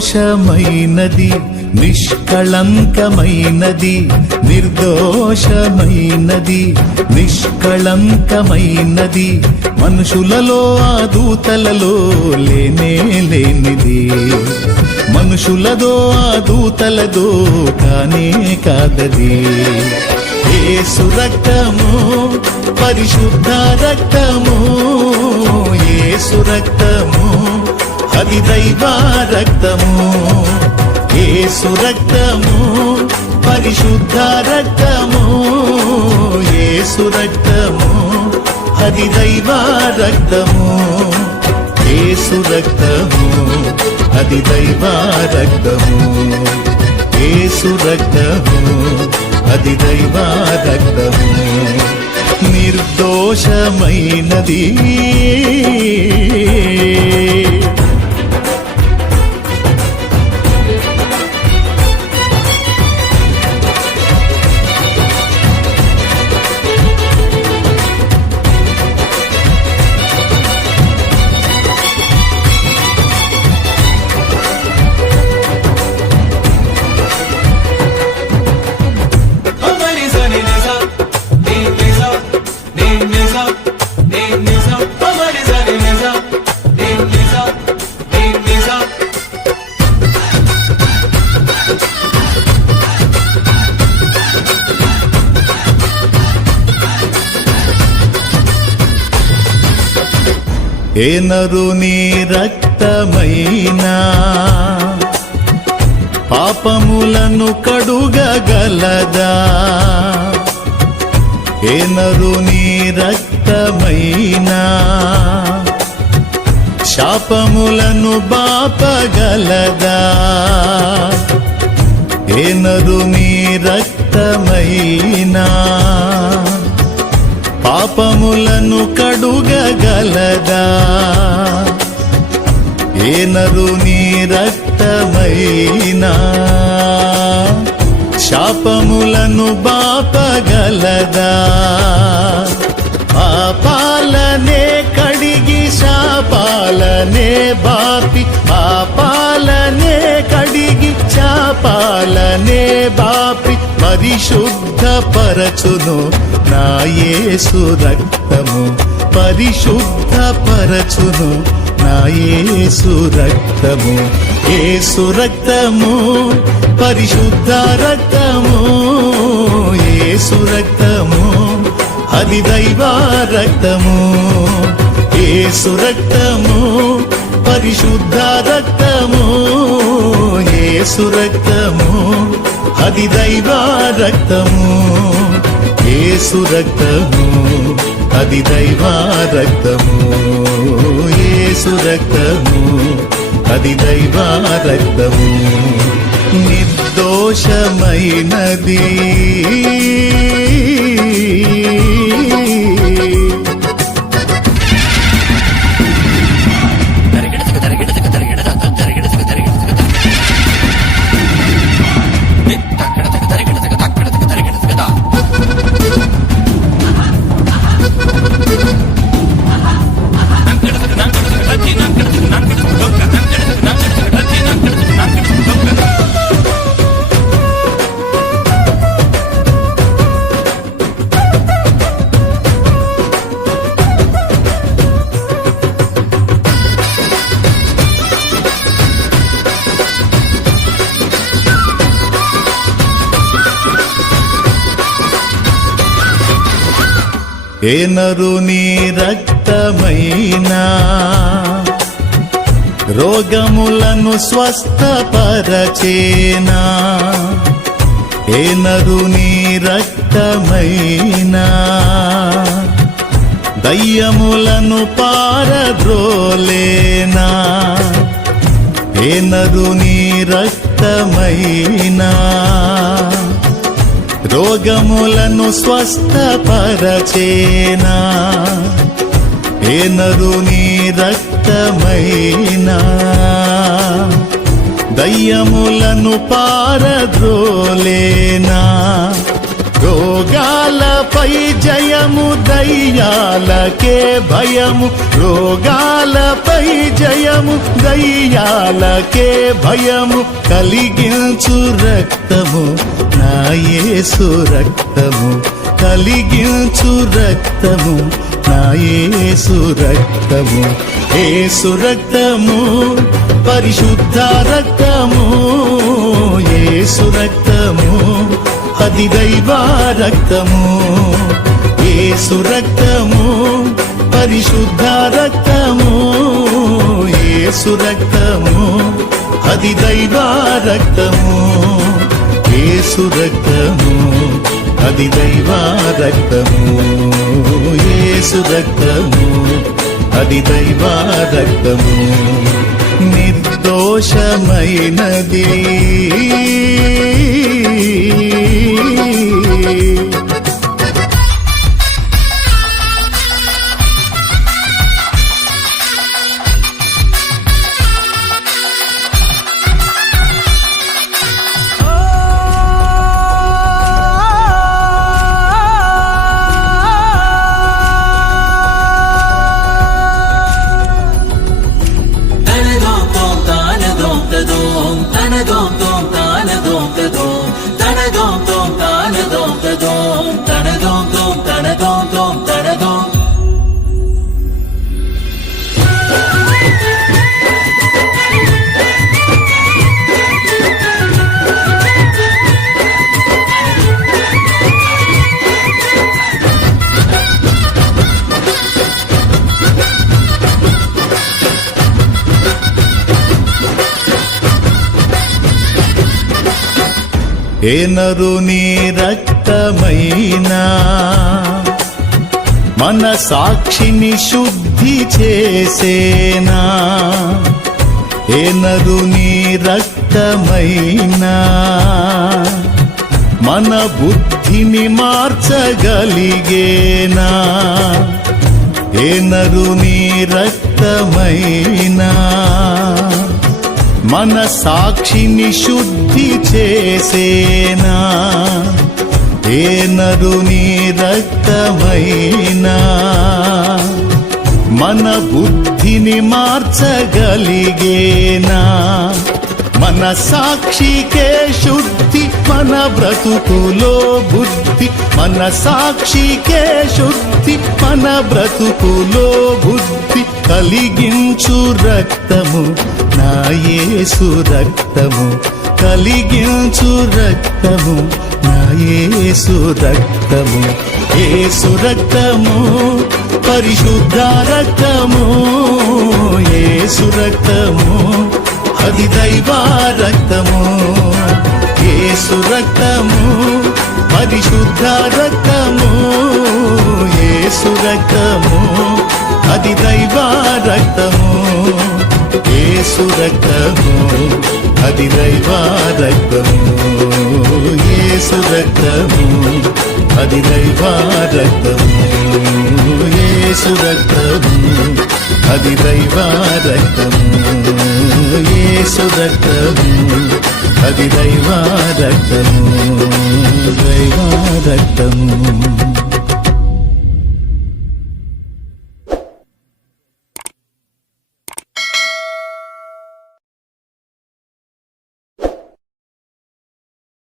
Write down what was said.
నిర్దోషమైనది, నిష్కళంకమైనది, నిర్దోషమైనది, నిష్కళంకమైనది, మనుషులలో ఆ దూతలలో లేనే లేనిది, మనుషులదో ఆ దూతలదో కానే కాదది. యేసు రక్తము పరిశుద్ధ రక్తము, యేసు రక్తము అది దైవ రక్తము, యేసు రక్తము పరిశుద్ధ రక్తము, యేసు రక్తము అది దైవ రక్తము, యేసు రక్తము అది దైవ రక్తము, యేసు రక్తము అది దైవ రక్తము, నిర్దోషమైనది. ఏ నరుని రక్తమైనా పాపములను కడుగగలదా, ఏ నరుని రక్తమైనా శాపములను బాపగలదా, ఏ నరుని రక్తమైనా పాపములను కడుగగలదా, ఏ నరుని రక్తమైనా శాపములను బాపగలదా, పాపాలనే కడిగి శాపాలనే బాపి, పాపాలనే కడిగి శాపాలనే బాపి పరిశుద్ధ పరచును నా యేసు రక్తము, పరిశుద్ధ పరచును నా యేసు రక్తము, యేసు రక్తము పరిశుద్ధ రక్తము, యేసు రక్తము అది దైవ రక్తము, యేసు రక్తము పరిశుద్ధ రక్తము, యేసు రక్తము అది దైవ రక్తము, యేసు రక్తము అది దైవ రక్తము, యేసు రక్తము అది దైవ రక్తము, నిర్దోషమైనది. ఏ నరుని రక్తమైనా రోగములను స్వస్థపరచేనా, ఏ నరుని రక్తమైనా దయ్యములను పారద్రోలేనా, ఏ నరుని రక్తమైనా రోగములను స్వస్థపరచేనా, ఏ నరుని రక్తమైనా దయ్యములను పారద్రోలేనా, రోగాలపై జయము, దయ్యాలకే భయము. రోగాలపై జయము, దయ్యాలకే భయము కలిగించు రక్తము, నా యేసు రక్తము. కలిగించు రక్తము, నా యేసు రక్తము. యేసు రక్తము, పరిశుద్ధ రక్తము. యేసు రక్తము, అది దైవ రక్తము. యేసు రక్తము, పరిశుద్ధ రక్తము. యేసు రక్తము, అది దైవ రక్తము. యేసు రక్తము, అది దైవ రక్తము. యేసు రక్తము, అది దైవ రక్తము. నిర్దోషమైనది ఏ నరుని రక్తమైనా మన సాక్షిని శుద్ధి చేసేనా. ఏ నరుని రక్తమైనా మన బుద్ధిని మార్చగలిగేనా. ఏ నరుని రక్తమైనా మన సాక్షిని శుద్ధి చేసేనా. ఏ నరుని రక్తమైనా మన బుద్ధిని మార్చగలిగేనా. మన సాక్షికే శుద్ధి, మన బ్రతుకులో బుద్ధి. మన సాక్షికే శుద్ధి, మన బ్రతుకులో బుద్ధి కలిగించు రక్తము, నా యేసు రక్తము. కలిగించు రక్తము, నా యేసు రక్తము. యేసు రక్తము, పరిశుద్ధ రక్తము. యేసు రక్తము, అది దైవ రక్తము. యేసు రక్తము, పరిశుద్ధ రక్తము. యేసు రక్తము, అది దైవ రక్తము. యేసు రక్తము, అది దైవ రక్తము. యేసు రక్తము, అది దైవ రక్తము. యేసు రక్తము, అది దైవ రక్తము. యేసు రక్తము, అది దైవ రక్తము. దైవ రక్తము.